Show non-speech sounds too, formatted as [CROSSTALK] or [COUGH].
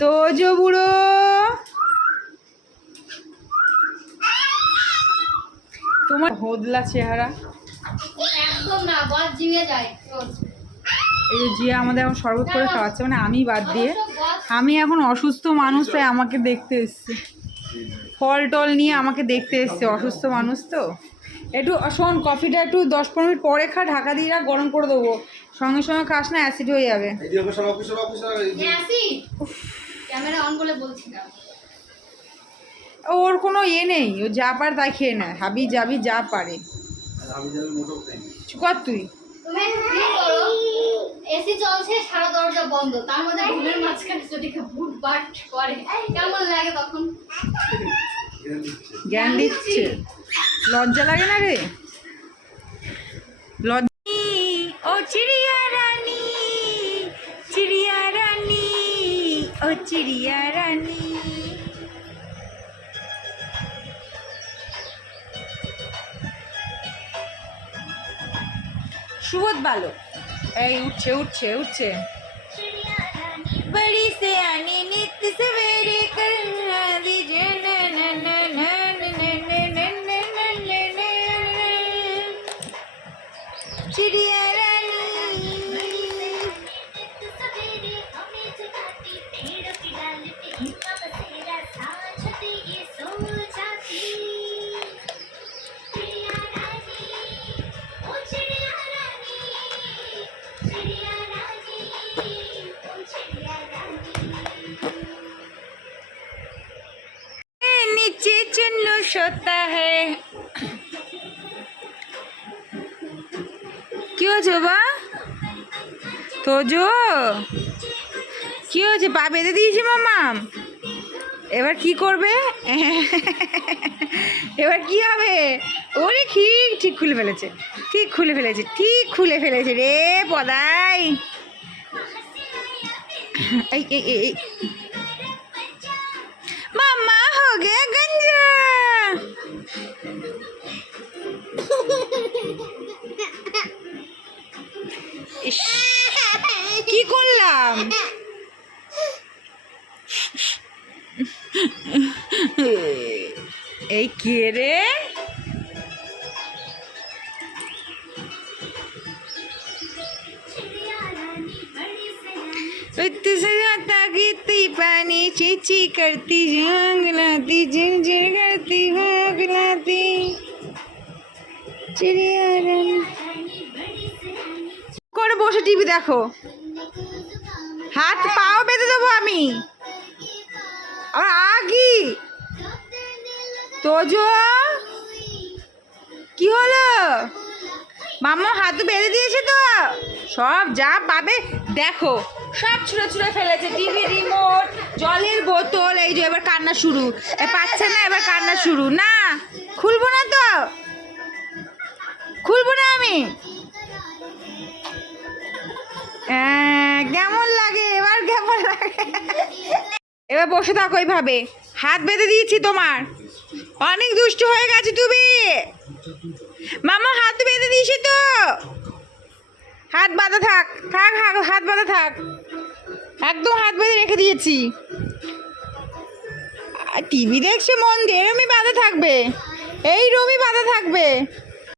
তো জো বুড়ো। তোমার হোদলা চেহারা। এই যে জিয়া আমাদের এখন শরবত করে খাওয়াচ্ছে মানে আমি বাদ দিয়ে। আমি এখন অসুস্থ মানুষ তাই আমাকে দেখতে এসছে। ফল টল নিয়ে আমাকে দেখতে এসছে। অসুস্থ মানুষ তো। একটু শোন কফিটা একটু দশ পনেরো মিনিট পরে খা ঢাকা দিয়ে রাখ, গরম করে দেবো। সঙ্গে সঙ্গে খাস না অ্যাসিড হয়ে যাবে। এই যে অফিসার অফিসার অফিসার এই যে। আসি ক্যামেরা অন করে বলছি না। ওর কোনো ইয়ে নেই ও যা পারে তাই খেয়ে নেয়। হাবি যাবি যা পারে। কর তুই। তুমি কি করো এসি চলছে সারা দরজা বন্ধ। তার মধ্যে ঘুমের মাঝখানে যদি কেউ ভুট বাট করে কেমন লাগে তখন? জ্ঞান দিচ্ছে। লজ্জা লাগে না রে? লজ্জা ও চিড়িয়া রানী চিড়িয়া রানী ও চিড়িয়া রানী। সুবোধ ভালো এই উঠছে উঠছে উঠছে बड़ी से आनी नित्य सवेरे करना चुन्नू सोता है কি হয়েছে বাবা তোজো কি হয়েছে পা বেঁধে দিয়েছি মামাম এবার কি করবে এবার কি হবে ওরে ঠিক ঠিক খুলে ফেলেছে ঠিক খুলে ফেলেছে ঠিক খুলে ফেলেছে রে পদাই এই এই [LAUGHS] কি করলাম? [LAUGHS] এই কে রে? पानी चीची करती जंगलाती जिन जिन करती भागलाती। चिड़िया रानी বসে টিভি দেখো। হাত, পাও বেঁধে দেবো আমি। আর আগি তোজো? কি হলো? মামা হাত বেঁধে দিয়েছে তো। সব যা পাবে দেখো। সব ছুঁড়ে ছুঁড়ে ফেলেছে। টিভি, রিমোট, জলের বোতল, এই যে এবার কান্না শুরু। পাচ্ছে না, এবার কান্না শুরু। না, খুলবো না তো। খুলবো না আমি। এবার বসে থাকো এইভাবে। হাত বেঁধে দিয়েছি তোমার। অনেক দুষ্ট হয়ে গেছে তুমি। মামা, হাত বেঁধে দিয়েছি তো। হাত বাঁধা থাক থাক, হাত বাঁধা থাক। একদম হাত বেঁধে রেখে দিয়েছি। টিভি দেখছে মন দিয়ে? এরমই বাঁধা থাকবে। এই রমি বাঁধা থাকবে।